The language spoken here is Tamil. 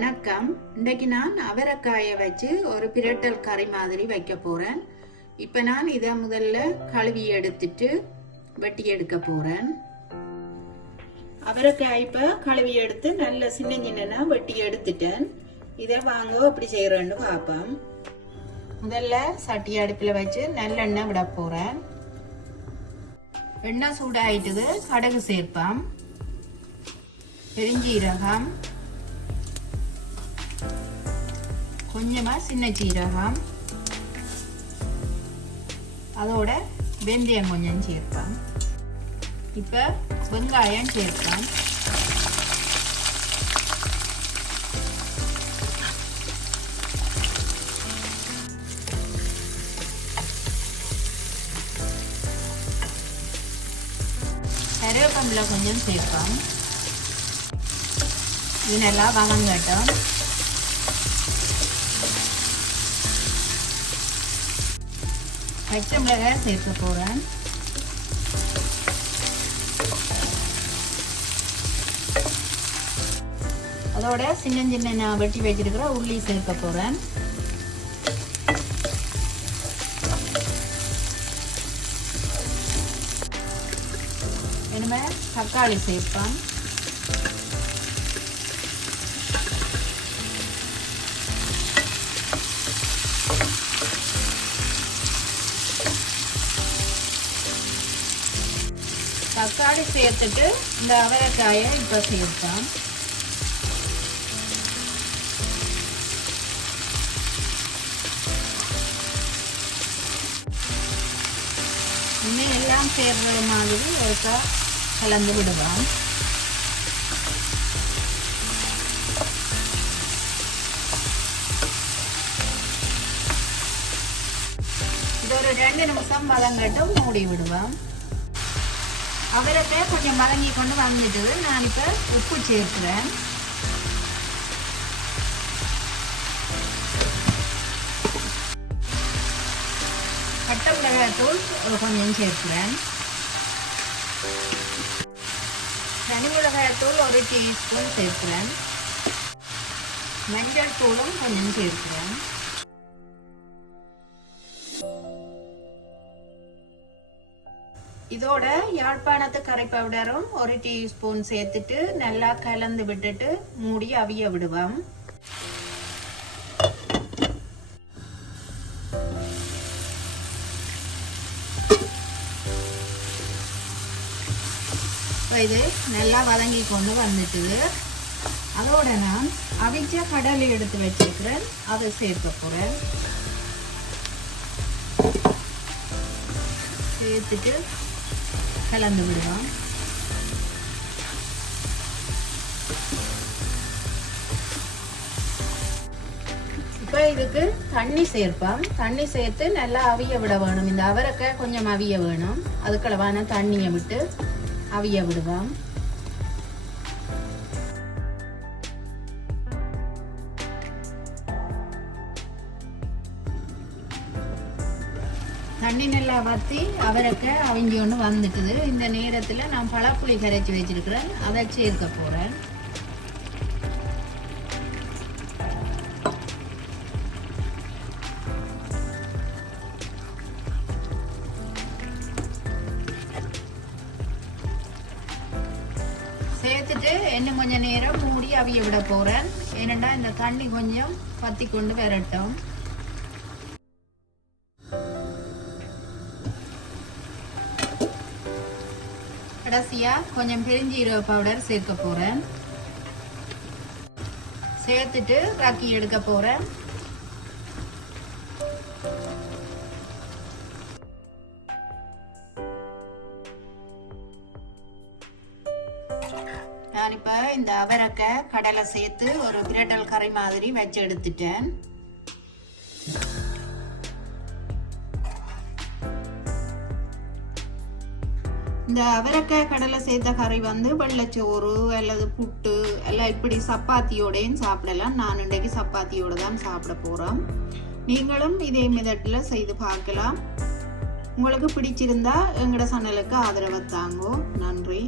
வணக்கம். இன்றைக்கு நான் அவரைக்காயை வச்சு ஒரு பிரட்டல் கறி மாதிரி வைக்க போறேன். இப்போ நான் இதை முதல்ல கழுவி எடுத்துட்டு வெட்டி எடுக்க போறேன். அவரைக்காய் இப்போ கழுவி எடுத்து நல்ல சின்ன சின்னனா வெட்டி எடுத்துட்டேன். இதை வாங்க அப்படி செய்யறேன்னு பார்ப்போம். முதல்ல சட்டி அடுப்பில் வச்சு நல்லெண்ணெய் விட போறேன். எண்ணெய் சூடாயிட்டது. கடுகு சேர்ப்போம், பெருஞ்சீரகம், கொஞ்சமா சின்ன சீரகம், அதோட வெந்தயம் கொஞ்சம் சேர்ப்போம். இப்ப வெங்காயம் சேர்ப்போம். கருவேப்பிலை கொஞ்சம் சேர்ப்போம். இது நல்லா வதங்கட்டும். பச்சை மிளகாய் சேர்க்க போறேன். அதோட சின்ன சின்ன நான் வெட்டி வச்சிருக்கிற உள்ளி சேர்க்க போறேன். இனிமே தக்காளி சேர்ப்பேன். தக்காளி சேர்த்துட்டு இந்த அவரைக்காயை இப்போ சேர்ப்போம். இன்னும் எல்லாம் சேர்ற மாதிரி ஒருக்கா கலந்து விடுவோம். இது ஒரு 2 நிமிஷம் வதங்கட்டும், மூடி விடுவோம். அவரைக்காய் கொஞ்சம் வதங்கி கொண்டு வந்துட்டு நான் இப்போ உப்பு சேர்க்கிறேன். பட்டை மிளகாய் தூள் கொஞ்சம் சேர்க்கிறேன். தனி மிளகாய் தூள் 1 டீஸ்பூன் சேர்க்கிறேன். மஞ்சள் தூளும் கொஞ்சம் சேர்க்கிறேன். இதோட யாழ்ப்பாணத்து கறி பவுடரும் 1 டீஸ்பூன் சேர்த்துட்டு நல்லா கலந்து விட்டுட்டு மூடி அவிய விடுவோம். இது நல்லா வதங்கி கொண்டு வந்துட்டுது. அதோட நான் அவிச்ச கடலை எடுத்து வச்சிருக்கிறேன், அதை சேர்க்க போறேன். சேர்த்துட்டு கலந்து விடுவோம். இப்போ இதுக்கு தண்ணி சேர்ப்போம். தண்ணி சேர்த்து நல்லா அவிய விட வேணும். இந்த அவரைக்காய் கொஞ்சம் அவிய வேணும். அதுக்களவான தண்ணியை விட்டு அவிய விடுவோம். தண்ணி நல்லா வற்றி அவரைக்காய் அவிஞ்சி ஒன்று வந்துட்டுது. இந்த நேரத்தில் நான் பழப்புளி கரைச்சி வச்சிருக்கிறேன், அதை சேர்க்க போகிறேன். சேர்த்துட்டு இன்னும் கொஞ்சம் நேரம் மூடி அவிய விட போகிறேன். ஏனெண்டா இந்த தண்ணி கொஞ்சம் வற்றி கொண்டு வரட்டும். கடைசியா கொஞ்சம் பெருஞ்சீரக பவுடர் சேர்க்க போறேன். சேர்த்துட்டு ராக்கி எடுக்க போறேன். நான் இப்ப இந்த அவரைக்காய் கடலை சேர்த்து ஒரு பிரட்டல் கறி மாதிரி வச்சு எடுத்துட்டேன். இந்த அவரைக்காய் கடலை சேர்த்த கறி வெள்ளைச்சோறு அல்லது புட்டு எல்லாம் இப்படி சப்பாத்தியோடையும் சாப்பிடலாம். நான் இன்றைக்கு சப்பாத்தியோட தான் சாப்பிட போறோம். நீங்களும் இதே மெத்தட்ல செய்து பார்க்கலாம். உங்களுக்கு பிடிச்சிருந்தா எங்களோட சேனலுக்கு ஆதரவு தாங்கோ. நன்றி.